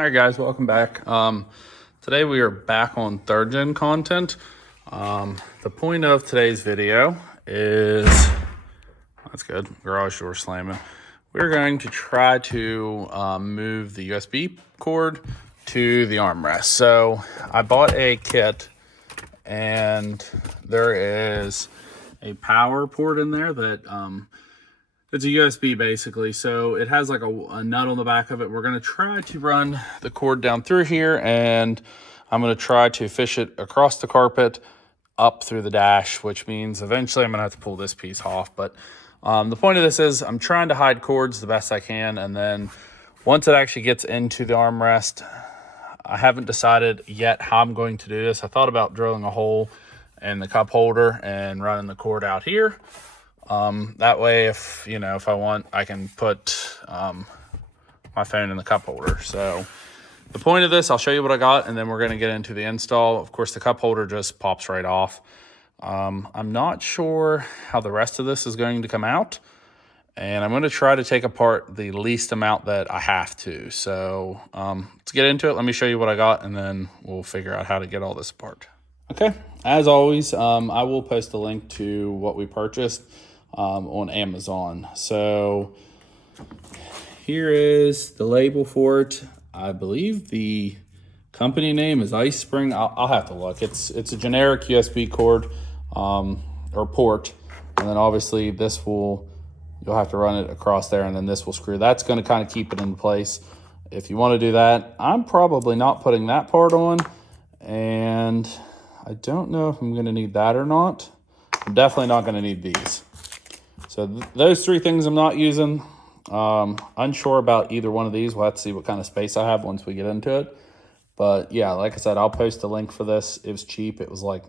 Hi guys, welcome back. Today we are back on third gen content. The point of today's video is, that's good, garage door slamming. We're going to try to move the USB cord to the armrest. So I bought a kit and there is a power port in there that it's a USB basically, so it has like a nut on the back of it. We're gonna try to run the cord down through here, and I'm gonna try to fish it across the carpet up through the dash, which means eventually I'm gonna have to pull this piece off. But the point of this is I'm trying to hide cords the best I can, and then once it actually gets into the armrest, I haven't decided yet how I'm going to do this. I thought about drilling a hole in the cup holder and running the cord out here. That way, if I want, I can put my phone in the cup holder. So the point of this, I'll show you what I got, and then we're going to get into the install. Of course, the cup holder just pops right off. I'm not sure how the rest of this is going to come out, and I'm going to try to take apart the least amount that I have to. So let's get into it. Let me show you what I got, and then we'll figure out how to get all this apart. Okay, as always, I will post a link to what we purchased on Amazon. So here is the label for it. I believe the company name is Ice Spring. I'll have to look. It's a generic USB cord or port, and then obviously you'll have to run it across there, and then this will screw. That's going to kind of keep it in place. If you want to do that, I'm probably not putting that part on, and I don't know if I'm going to need that or not. I'm definitely not going to need these. So those three things I'm not using. Unsure about either one of these. We'll have to see what kind of space I have once we get into it. But yeah, like I said, I'll post a link for this. It was cheap. It was like,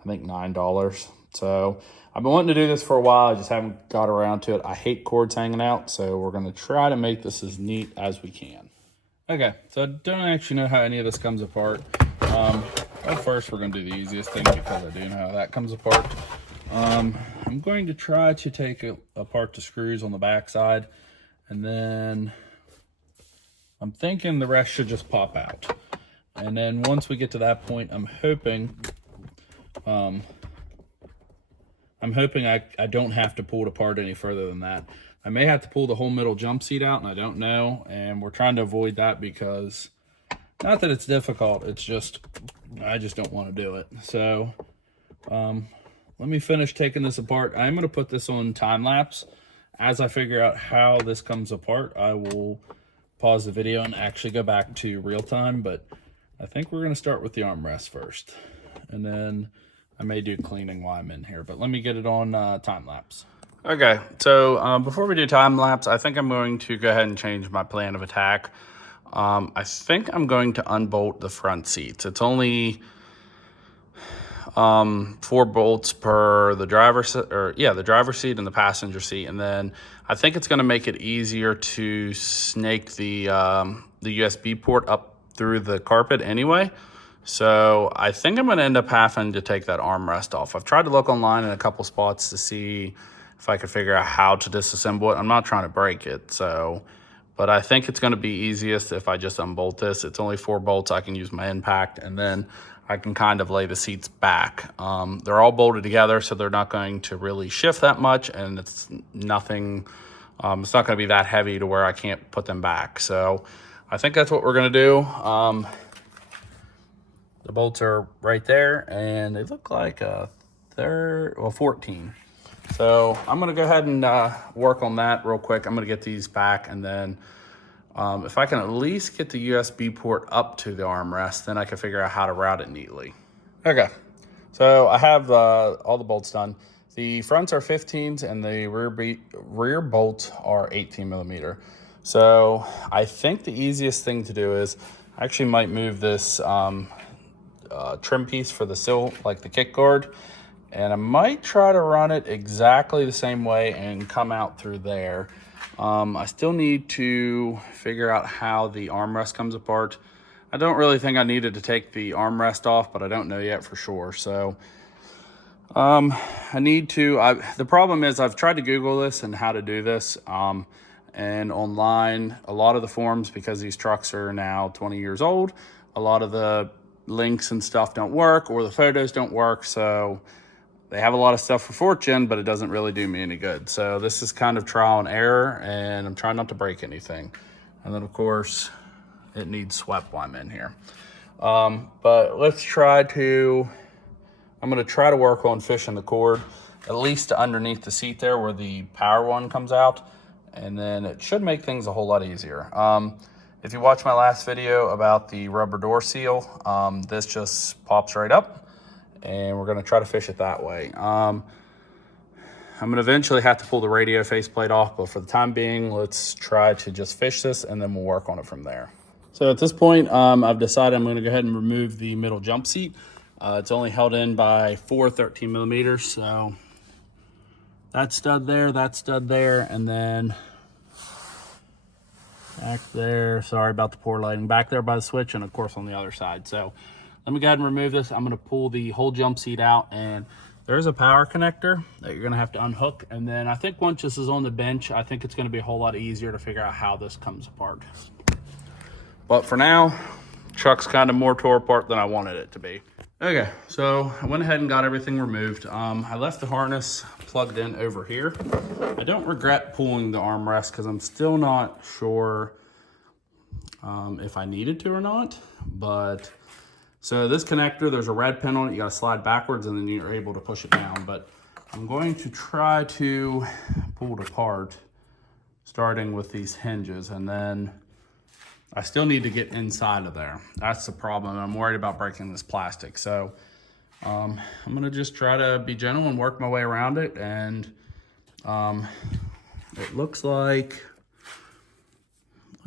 I think $9. So I've been wanting to do this for a while. I just haven't got around to it. I hate cords hanging out, so we're going to try to make this as neat as we can. Okay, so I don't actually know how any of this comes apart. At first, we're going to do the easiest thing because I do know how that comes apart. I'm going to try to take apart the screws on the back side, and then I'm thinking the rest should just pop out. And then once we get to that point, I'm hoping I don't have to pull it apart any further than that. I may have to pull the whole middle jump seat out, and I don't know, and we're trying to avoid that because, not that it's difficult, it's just, I just don't want to do it. So, let me finish taking this apart. I'm going to put this on time lapse. As I figure out how this comes apart, I will pause the video and actually go back to real time, but I think we're going to start with the armrest first. And then I may do cleaning while I'm in here, but let me get it on time lapse. Okay, so before we do time lapse, I think I'm going to go ahead and change my plan of attack. I think I'm going to unbolt the front seats. It's only 4 bolts per the driver's seat and the passenger seat, and then I think it's going to make it easier to snake the USB port up through the carpet anyway. So I think I'm going to end up having to take that armrest off. I've tried to look online in a couple spots to see if I could figure out how to disassemble it. I'm not trying to break it, but I think it's going to be easiest if I just unbolt this. It's only 4 bolts. I can use my impact, and then I can kind of lay the seats back. They're all bolted together, so they're not going to really shift that much, and it's nothing. It's not going to be that heavy to where I can't put them back. So I think that's what we're going to do. The bolts are right there, and they look like 14. So I'm going to go ahead and work on that real quick. I'm going to get these back, and then if I can at least get the USB port up to the armrest, then I can figure out how to route it neatly. Okay, so I have all the bolts done. The fronts are 15s and the rear bolts are 18 millimeter. So I think the easiest thing to do is I actually might move this trim piece for the sill, like the kick guard, and I might try to run it exactly the same way and come out through there. I still need to figure out how the armrest comes apart. I don't really think I needed to take the armrest off, but I don't know yet for sure. So I need to, the problem is I've tried to Google this and how to do this. and online, a lot of the forums, because these trucks are now 20 years old, a lot of the links and stuff don't work, or the photos don't work. So they have a lot of stuff for Fortune, but it doesn't really do me any good. So this is kind of trial and error, and I'm trying not to break anything. And then of course it needs swept while I'm in here. But let's try to, I'm gonna try to work on fishing the cord, at least underneath the seat there where the power one comes out. And then it should make things a whole lot easier. If you watch my last video about the rubber door seal, this just pops right up, and we're gonna try to fish it that way. I'm gonna eventually have to pull the radio faceplate off, but for the time being, let's try to just fish this and then we'll work on it from there. So at this point, I've decided I'm gonna go ahead and remove the middle jump seat. It's only held in by 4 13 millimeters, so that stud there, and then back there, sorry about the poor lighting, back there by the switch, and of course on the other side. So let me go ahead and remove this. I'm gonna pull the whole jump seat out, and there's a power connector that you're gonna have to unhook. And then I think once this is on the bench, I think it's gonna be a whole lot easier to figure out how this comes apart. But for now, truck's kind of more tore apart than I wanted it to be. Okay, so I went ahead and got everything removed. I left the harness plugged in over here. I don't regret pulling the armrest because I'm still not sure if I needed to or not. But so this connector, there's a red pin on it. You gotta slide backwards and then you're able to push it down. But I'm going to try to pull it apart, starting with these hinges, and then I still need to get inside of there. That's the problem. I'm worried about breaking this plastic. So I'm gonna just try to be gentle and work my way around it. And it looks like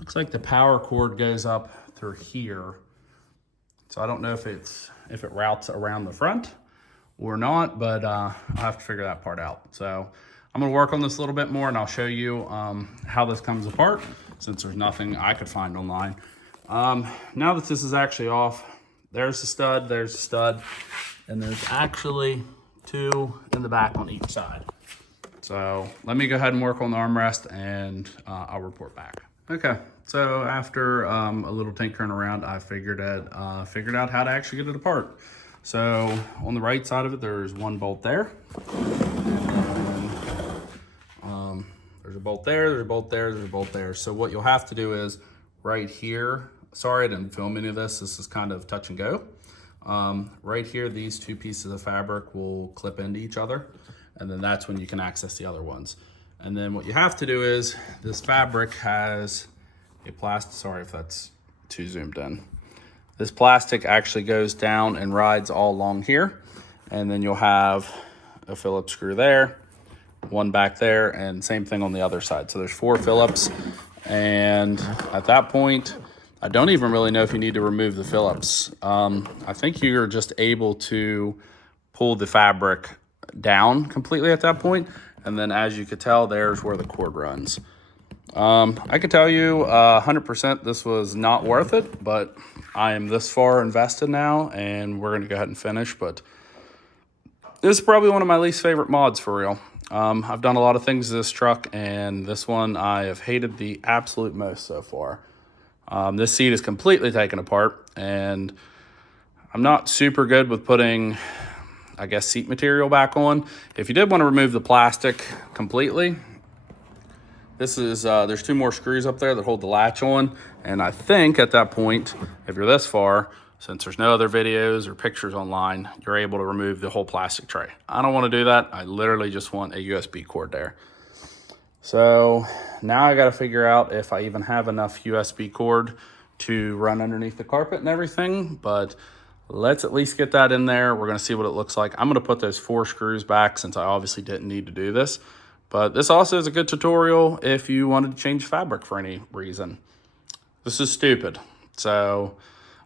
the power cord goes up through here. So I don't know if it routes around the front or not, but I'll have to figure that part out. So I'm gonna work on this a little bit more, and I'll show you how this comes apart, since there's nothing I could find online. Now that this is actually off, there's the stud, and there's actually 2 in the back on each side. So let me go ahead and work on the armrest, and I'll report back. Okay, so after a little tinkering around, I figured out how to actually get it apart. So on the right side of it, there's 1 bolt there. There's a bolt there, there's a bolt there, there's a bolt there. So what you'll have to do is right here, sorry I didn't film any of this, this is kind of touch and go. Right here, these 2 pieces of fabric will clip into each other, and then that's when you can access the other ones. And then what you have to do is, this fabric has a plastic, sorry if that's too zoomed in. This plastic actually goes down and rides all along here, and then you'll have a Phillips screw there, 1 back there, and same thing on the other side. So there's 4 Phillips, and at that point, I don't even really know if you need to remove the Phillips. I think you're just able to pull the fabric down completely at that point, and then as you could tell, there's where the cord runs. I could tell you 100% this was not worth it, but I am this far invested now, and we're gonna go ahead and finish. But this is probably one of my least favorite mods, for real. I've done a lot of things to this truck, and this one I have hated the absolute most so far. This seat is completely taken apart, and I'm not super good with putting, I guess, seat material back on. If you did want to remove the plastic completely, this is, there's 2 more screws up there that hold the latch on, and I think at that point, if you're this far, since there's no other videos or pictures online, you're able to remove the whole plastic tray. I don't want to do that. I literally just want a USB cord there. So now I got to figure out if I even have enough USB cord to run underneath the carpet and everything, but let's at least get that in there. We're going to see what it looks like. I'm going to put those 4 screws back since I obviously didn't need to do this. But this also is a good tutorial if you wanted to change fabric for any reason. This is stupid. So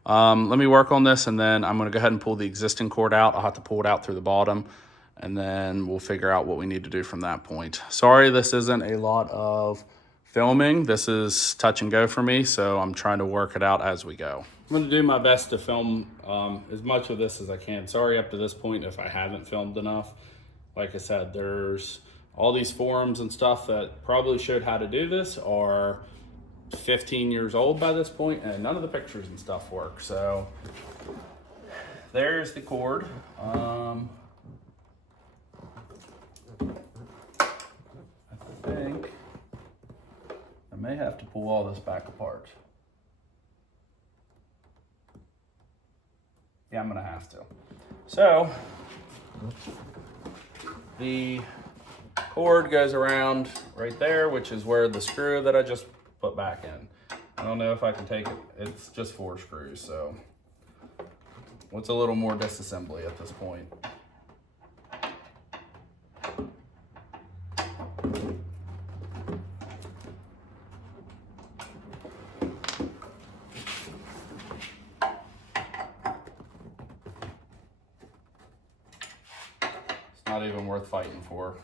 let me work on this, and then I'm going to go ahead and pull the existing cord out. I'll have to pull it out through the bottom, and then we'll figure out what we need to do from that point. Sorry, this isn't a lot of filming. This is touch and go for me, so I'm trying to work it out as we go. I'm going to do my best to film as much of this as I can. Sorry up to this point if I haven't filmed enough. Like I said, there's all these forums and stuff that probably showed how to do this are 15 years old by this point, and none of the pictures and stuff work. So there's the cord. I think I may have to pull all this back apart. Yeah, I'm gonna have to. So the cord goes around right there, which is where the screw that I just put back in. I don't know if I can take it. It's just 4 screws, so what's a little more disassembly at this point. It's not even worth fighting for.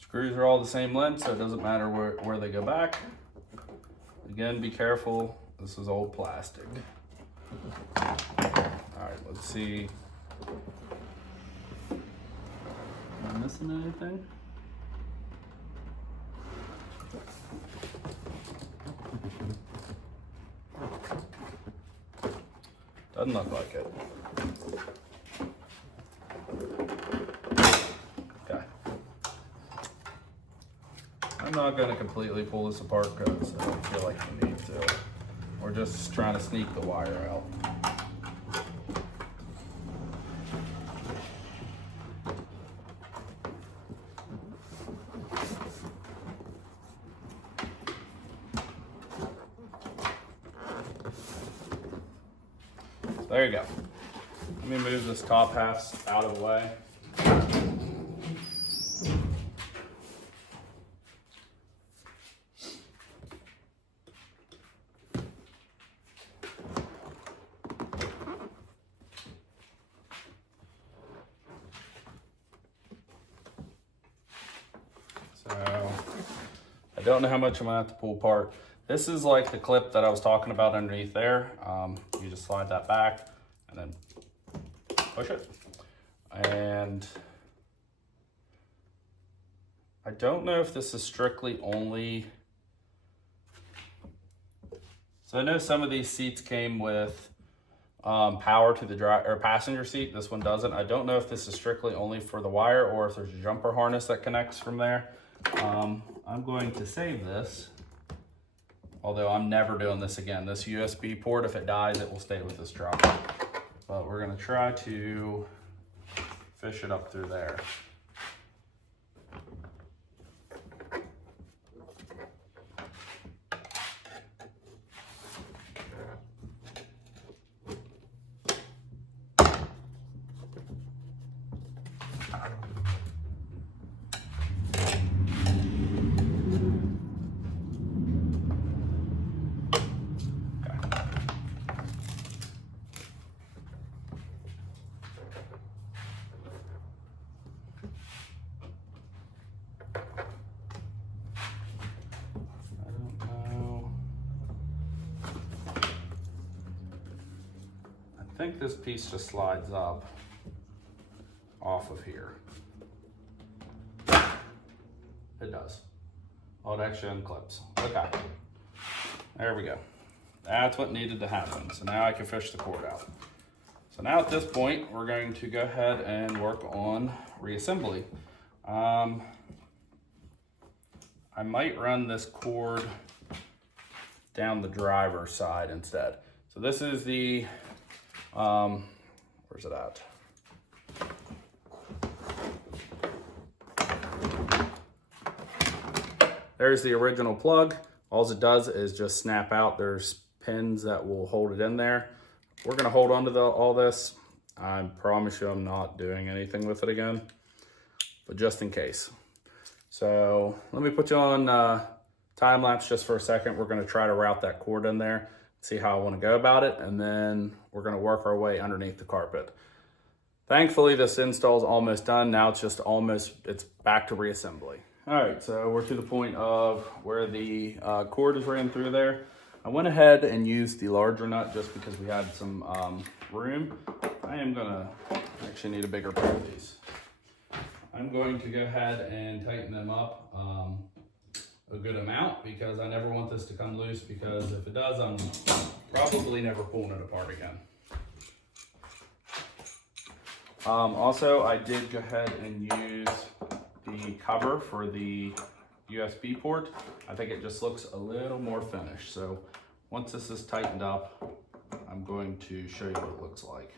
Screws are all the same length, so it doesn't matter where they go back. Again, be careful. This is old plastic. All right, let's see. Am I missing anything? Doesn't look like it. Okay. I'm not going to completely pull this apart because I don't feel like we need to. We're just trying to sneak the wire out. There you go. Let me move this top half out of the way. So I don't know how much I'm gonna have to pull apart. This is like the clip that I was talking about underneath there. You just slide that back and then push it. And I don't know if this is strictly only, so I know some of these seats came with power to the passenger seat. This one doesn't. I don't know if this is strictly only for the wire or if there's a jumper harness that connects from there. I'm going to save this. Although I'm never doing this again. This USB port, if it dies, it will stay with this truck. But we're gonna try to fish it up through there. I think this piece just slides up off of here. It does. Oh, it actually unclips. Okay. There we go. That's what needed to happen. So now I can fish the cord out. So now at this point, we're going to go ahead and work on reassembly. I might run this cord down the driver's side instead. So this is the, where's it at? There's the original plug. All it does is just snap out. There's pins that will hold it in there. We're gonna hold on to all this. I promise you I'm not doing anything with it again, but just in case. So let me put you on time lapse just for a second. We're gonna try to route that cord in there, see how I wanna go about it, and then we're gonna work our way underneath the carpet. Thankfully, this install is almost done. Now it's just it's back to reassembly. All right, so we're to the point of where the cord is ran through there. I went ahead and used the larger nut just because we had some room. I am gonna actually need a bigger pair of these. I'm going to go ahead and tighten them up a good amount because I never want this to come loose, because if it does, I'm probably never pulling it apart again. Also, I did go ahead and use the cover for the USB port. I think it just looks a little more finished. So once this is tightened up, I'm going to show you what it looks like.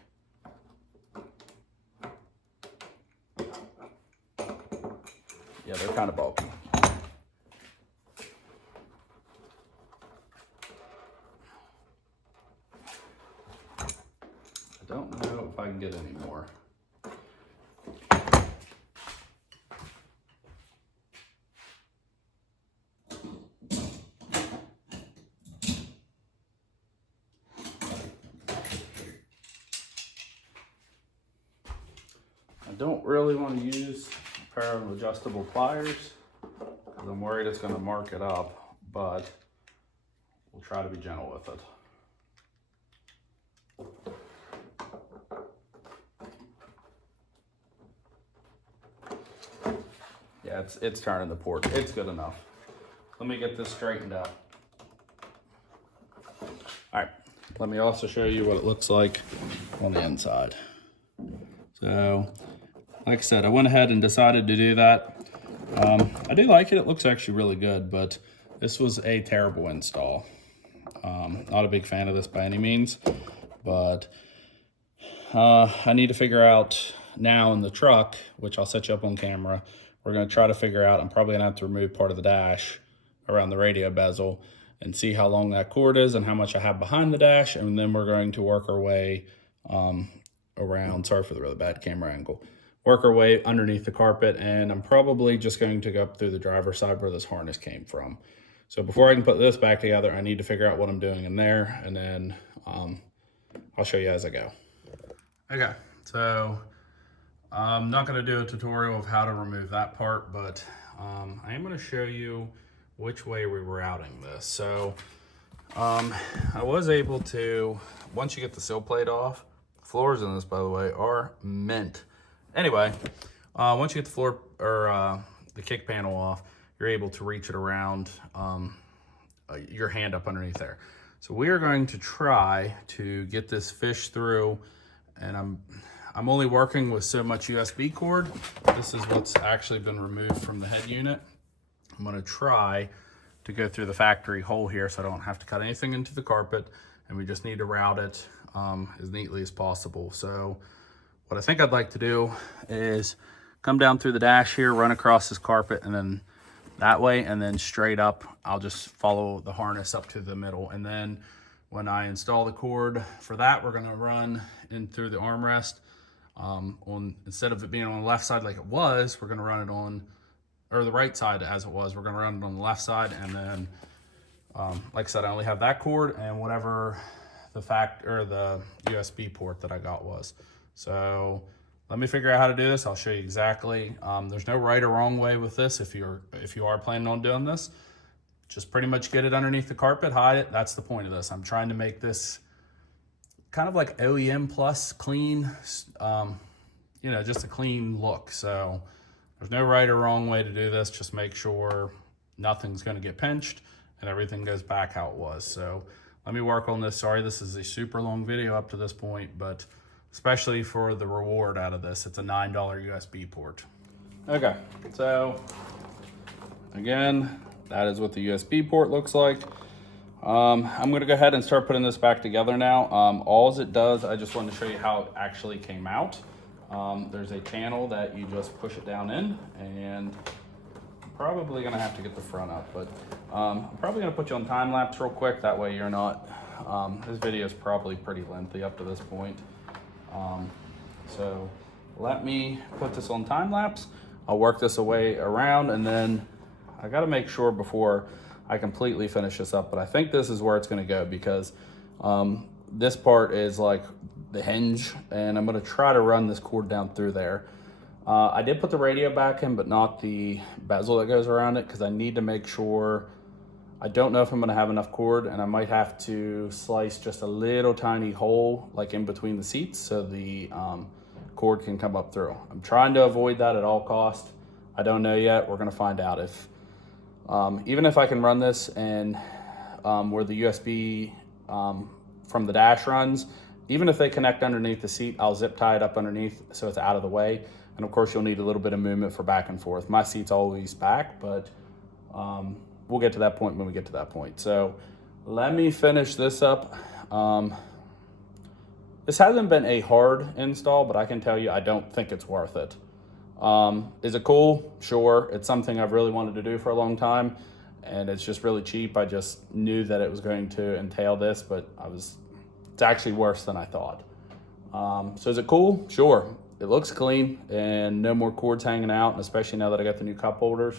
Yeah, they're kind of bulky. I don't know if I can get any more. I don't really want to use a pair of adjustable pliers because I'm worried it's going to mark it up, but we'll try to be gentle with it. Yeah, it's turning the port. It's good enough. Let me get this straightened out. All right, let me also show you what it looks like on the inside. So, like I said, I went ahead and decided to do that. I do like it. It looks actually really good, but this was a terrible install. Not a big fan of this by any means, but I need to figure out now in the truck, which I'll set you up on camera. We're going to try to figure out, I'm probably going to have to remove part of the dash around the radio bezel and see how long that cord is and how much I have behind the dash. And then we're going to work our way around, sorry for the really bad camera angle, work our way underneath the carpet. And I'm probably just going to go up through the driver's side where this harness came from. So before I can put this back together, I need to figure out what I'm doing in there, and then I'll show you as I go. Okay, so I'm not going to do a tutorial of how to remove that part, but I am going to show you which way we were routing this. So I was able to, once you get the sill plate off, floors in this, by the way, are mint. Anyway, once you get the floor or the kick panel off, you're able to reach it around your hand up underneath there. So we are going to try to get this fish through, and I'm only working with so much USB cord. This is what's actually been removed from the head unit. I'm gonna try to go through the factory hole here so I don't have to cut anything into the carpet, and we just need to route it as neatly as possible. So what I think I'd like to do is come down through the dash here, run across this carpet, and then that way, and then straight up, I'll just follow the harness up to the middle. And then when I install the cord for that, we're gonna run in through the armrest. Instead of it being on the left side like it was, we're gonna run it on, or the right side as it was, we're gonna run it on the left side. And then, like I said, I only have that cord and whatever the USB port that I got was. So let me figure out how to do this. I'll show you exactly. There's no right or wrong way with this. If you are planning on doing this, just pretty much get it underneath the carpet, hide it. That's the point of this. I'm trying to make this kind of like OEM plus clean, just a clean look. So there's no right or wrong way to do this. Just make sure nothing's gonna get pinched and everything goes back how it was. So let me work on this. Sorry, this is a super long video up to this point, but especially for the reward out of this, it's a $9 USB port. Okay, so again, that is what the USB port looks like. I'm gonna go ahead and start putting this back together now. All it does, I just wanted to show you how it actually came out. There's a channel that you just push it down in, and I'm probably gonna have to get the front up, but I'm probably gonna put you on time lapse real quick. That way you're not, this video is probably pretty lengthy up to this point. So let me put this on time lapse. I'll work this away around, and then I got to make sure before I completely finish this up, but I think this is where it's going to go, because this part is like the hinge, and I'm going to try to run this cord down through there. I did put the radio back in, but not the bezel that goes around it, because I need to make sure. I don't know if I'm going to have enough cord, and I might have to slice just a little tiny hole like in between the seats so the cord can come up through. I'm trying to avoid that at all costs. I don't know yet. We're going to find out if even if I can run this and where the USB from the dash runs, even if they connect underneath the seat, I'll zip tie it up underneath so it's out of the way. And of course, you'll need a little bit of movement for back and forth. My seat's always back, but we'll get to that point when we get to that point. So let me finish this up. This hasn't been a hard install, but I can tell you I don't think it's worth it. Is it cool? Sure. It's something I've really wanted to do for a long time, and it's just really cheap. I just knew that it was going to entail this, but it's actually worse than I thought. So is it cool? Sure. It looks clean and no more cords hanging out, and especially now that I got the new cup holders.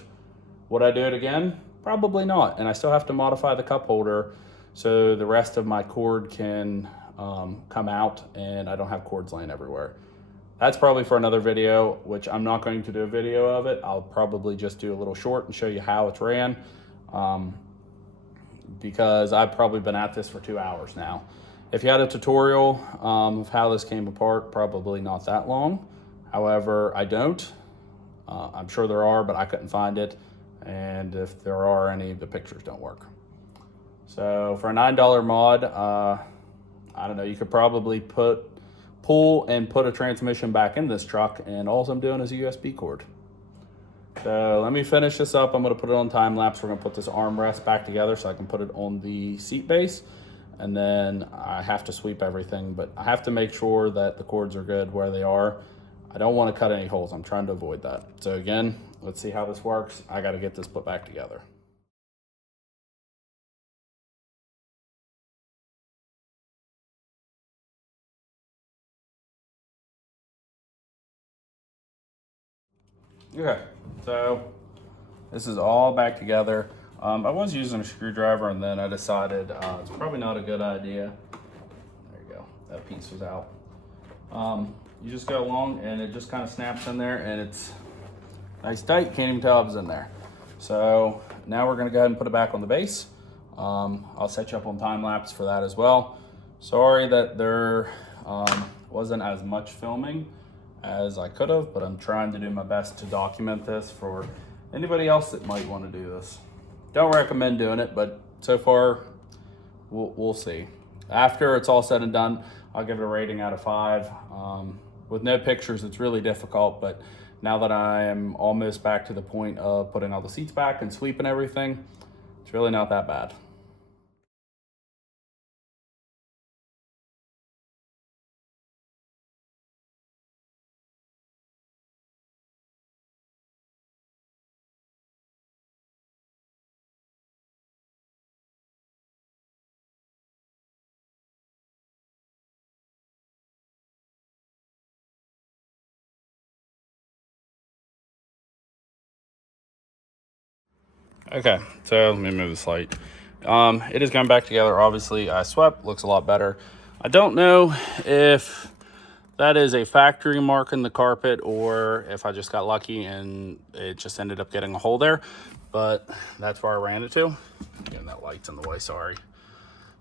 Would I do it again? Probably not. And I still have to modify the cup holder so the rest of my cord can come out and I don't have cords laying everywhere. That's probably for another video, which I'm not going to do a video of it. I'll probably just do a little short and show you how it's ran, because I've probably been at this for 2 hours now. If you had a tutorial of how this came apart, probably not that long. However, I don't. I'm sure there are, but I couldn't find it. And if there are any, the pictures don't work. So for a $9 mod, I don't know, you could probably pull and put a transmission back in this truck, and all I'm doing is a USB cord. So let me finish this up. I'm going to put it on time lapse. We're going to put this armrest back together so I can put it on the seat base. And then I have to sweep everything, but I have to make sure that the cords are good where they are. I don't want to cut any holes. I'm trying to avoid that. So again, let's see how this works. I got to get this put back together. Okay, so this is all back together. I was using a screwdriver, and then I decided it's probably not a good idea. There you go, that piece was out. You just go along and it just kind of snaps in there, and it's nice tight, can't even tell it was in there. So now we're gonna go ahead and put it back on the base. I'll set you up on time lapse for that as well. Sorry that there wasn't as much filming as I could have, but I'm trying to do my best to document this for anybody else that might want to do this. Don't recommend doing it, but so far we'll see. After it's all said and done, I'll give it a rating out of 5. With no pictures, it's really difficult, but now that I am almost back to the point of putting all the seats back and sweeping everything, it's really not that bad. Okay, so let me move this light. It is going back together. Obviously, I swept, looks a lot better. I don't know if that is a factory mark in the carpet or if I just got lucky and it just ended up getting a hole there, but that's where I ran it to. Again, that light's in the way, sorry.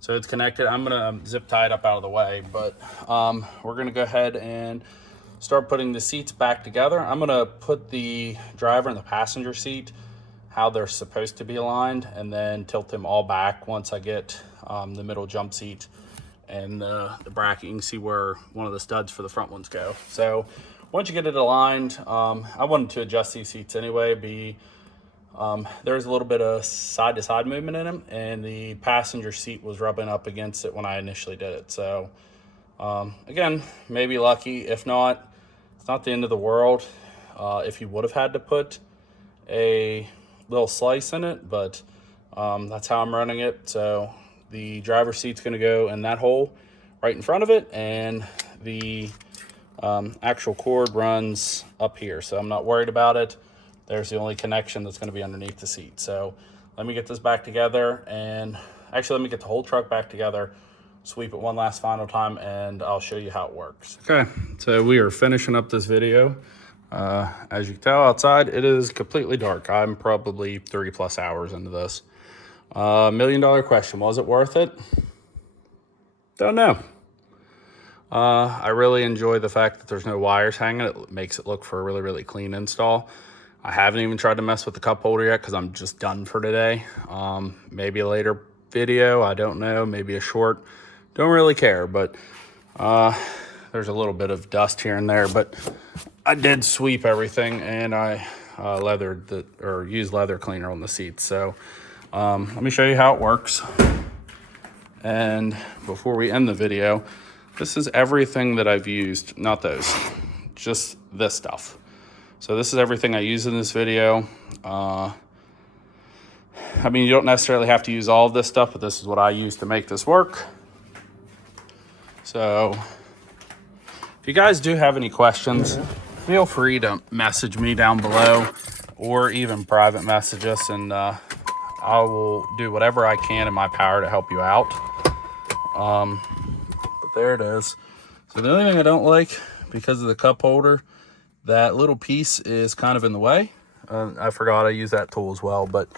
So it's connected. I'm gonna zip tie it up out of the way, but we're gonna go ahead and start putting the seats back together. I'm gonna put the driver and the passenger seat how they're supposed to be aligned, and then tilt them all back once I get the middle jump seat and the bracket. You can see where one of the studs for the front ones go. So once you get it aligned, I wanted to adjust these seats anyway. There's a little bit of side to side movement in them, and the passenger seat was rubbing up against it when I initially did it. So again, maybe lucky. If not, it's not the end of the world if you would have had to put a little slice in it, but that's how I'm running it. So the driver's seat's going to go in that hole right in front of it, and the actual cord runs up here, so I'm not worried about it. There's the only connection that's going to be underneath the seat. So let me get this back together, and actually let me get the whole truck back together, sweep it one last final time, and I'll show you how it works. Okay, so we are finishing up this video. As you can tell outside, it is completely dark. I'm probably 3+ hours into this. $1 million question, was it worth it? Don't know. I really enjoy the fact that there's no wires hanging. It makes it look for a really, really clean install. I haven't even tried to mess with the cup holder yet because I'm just done for today. Maybe a later video, I don't know, maybe a short. Don't really care, but there's a little bit of dust here and there, but I did sweep everything, and I used leather cleaner on the seats. So let me show you how it works. And before we end the video, this is everything that I've used, not those, just this stuff. So this is everything I use in this video. I mean, you don't necessarily have to use all of this stuff, but this is what I use to make this work. So if you guys do have any questions, feel free to message me down below or even private message us, and I will do whatever I can in my power to help you out. But there it is. So the only thing I don't like, because of the cup holder, that little piece is kind of in the way. I forgot I use that tool as well, but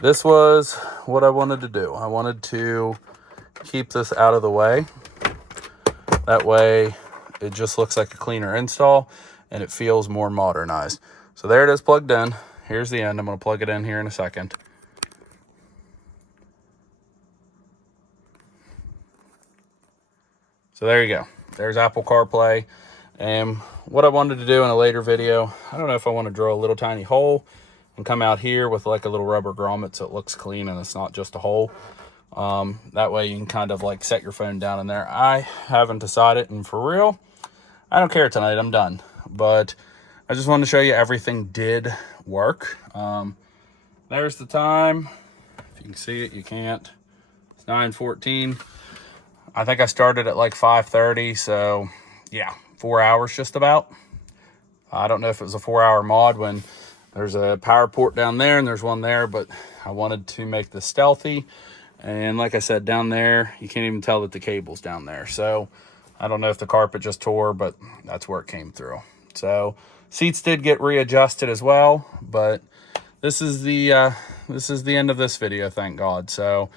this was what I wanted to do. I wanted to keep this out of the way. That way it just looks like a cleaner install and it feels more modernized. So there it is plugged in. Here's the end. I'm going to plug it in here in a second. So there you go. There's Apple CarPlay. And what I wanted to do in a later video, I don't know if I want to drill a little tiny hole and come out here with like a little rubber grommet so it looks clean and it's not just a hole. That way you can kind of like set your phone down in there. I haven't decided, and for real, I don't care tonight. I'm done. But I just wanted to show you everything did work. There's the time. If you can see it, you can't. It's 9:14. I think I started at like 5:30, so yeah, 4 hours just about. I don't know if it was a 4-hour mod when there's a power port down there and there's one there, but I wanted to make this stealthy. And like I said, down there, you can't even tell that the cable's down there. So I don't know if the carpet just tore, but that's where it came through. So seats did get readjusted as well, but this is the end of this video, thank God. So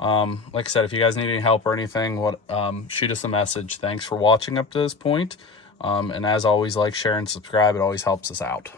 like I said, if you guys need any help or anything, shoot us a message. Thanks for watching up to this point. And as always, like, share, and subscribe. It always helps us out.